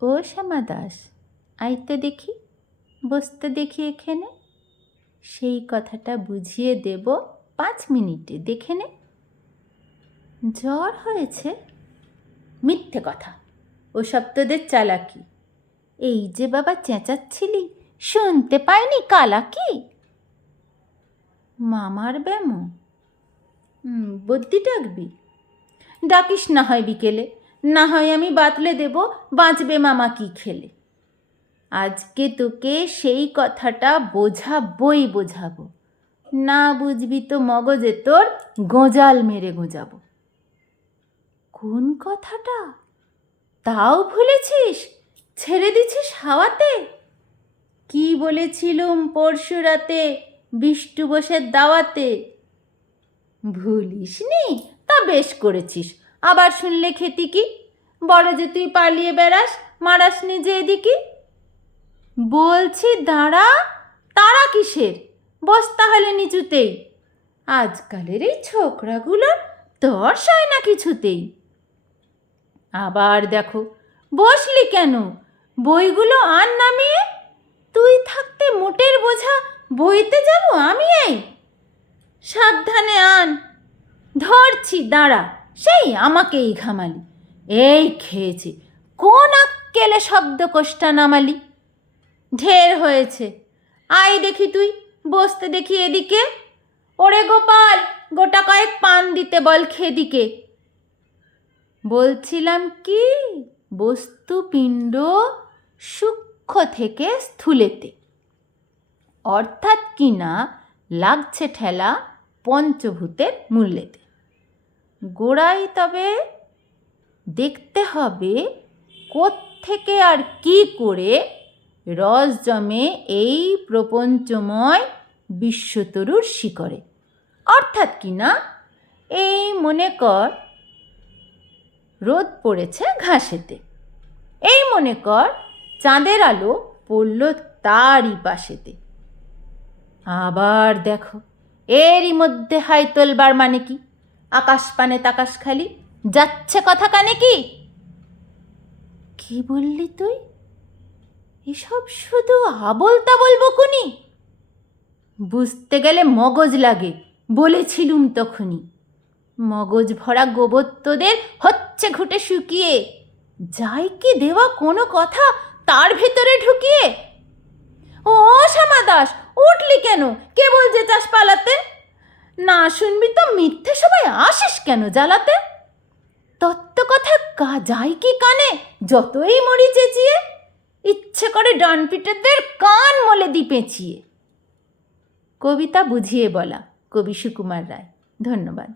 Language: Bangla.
ও শ্যামা দাস, আইতে দেখি, বসতে দেখি এখানে। সেই কথাটা বুঝিয়ে দেব 5 মিনিটে, দেখে নে। জ্বর হয়েছে? মিথ্যে কথা, ওসব তোদের চালাকি। এই যে বাবা চেঁচাচ্ছিলি, শুনতে পাইনি কালাকি? মামার ব্যামো? বদ্যি ডাকবি? ডাকিস না হয় বিকেলে, না হয় আমি বাতলে দেব বাঁচবে মামা কি খেলে। আজকে তোকে সেই কথাটা বোঝাবো, না বুঝবি তো মগজে তোর গোঁজাল মেরে গোঁজাবো। কোন কথাটা? তাও ভুলেছিস? ছেড়ে দিছিস হাওয়াতে? কি বলেছিলুম পরশু রাতে বিষ্টু বসে দাওয়াতে? ভুলিসনি? তা বেশ করেছিস। আবার শুনলে খেতি কি? বড় যে তুই পালিয়ে বেড়াস, মারাসনি যে এদিকে। বলছি দাঁড়া। তারা কিসের? বস তাহলে নিচুতেই। আজকালের এই ছোকরাগুলোর তর সয় না কিছুতেই। আবার দেখো, বসলি কেন? বইগুলো আন নামিয়ে। তুই থাকতে মোটের বোঝা বইতে যাব আমি? এই সাবধানে আন। ধরছি দাঁড়া। সেই আমাকেই ঘামালি। এই খেয়েছি, কোন আক্কেলে শব্দকোষ্টা নামালি? ঢের হয়েছে, আয় দেখি তুই, বসতে দেখি এদিকে। ওরে গোপাল, গোটা কয়েক পান দিতে বল খেদিকে। বলছিলাম কি, বস্তুপিণ্ড সূক্ষ্ম থেকে স্থূলেতে, অর্থাৎ কিনা লাগছে ঠেলা পঞ্চভূতের মূল্যেতে। গোড়াই তবে দেখতে হবে কোত্থেকে আর কি করে রস জমে এই প্রপঞ্চময় বিশ্বতরুর শিকড়ে। অর্থাৎ কিনা এই মনে কর রোদ পড়েছে ঘাসেতে, এই মনে কর চাঁদের আলো পড়ল তারই পাশেতে। আবার দেখো, এরই মধ্যে হাই তোলবার মানে কি? আকাশ পানে তাকাশ খালি, যাচ্ছে কথা কানে কি? কি বললি তুই? এসব শুধু আবোল তাবোল বকুনি। বুঝতে গেলে মগজ লাগে, বলেছিলুম তখনই। মগজ ভরা গোবর তোদের হচ্ছে ঘুটে শুকিয়ে, যাই কি দেওয়া কোনো কথা তার ভেতরে ঢুকিয়ে। ও শ্যামা দাস, উঠলি কেন? কেবল যে চাস পালাতে। না শুনবি তো মিথ্যে সবাই আসিস কেন জ্বালাতে? তত্ত্ব কথা যায় কি কানে, যতই মরি চেঁচিয়ে। ইচ্ছে করে ডান পিঠেদের কান মলে দি পেঁচিয়ে। কবিতা বুঝিয়ে বলা, কবি সুকুমার রায়। ধন্যবাদ।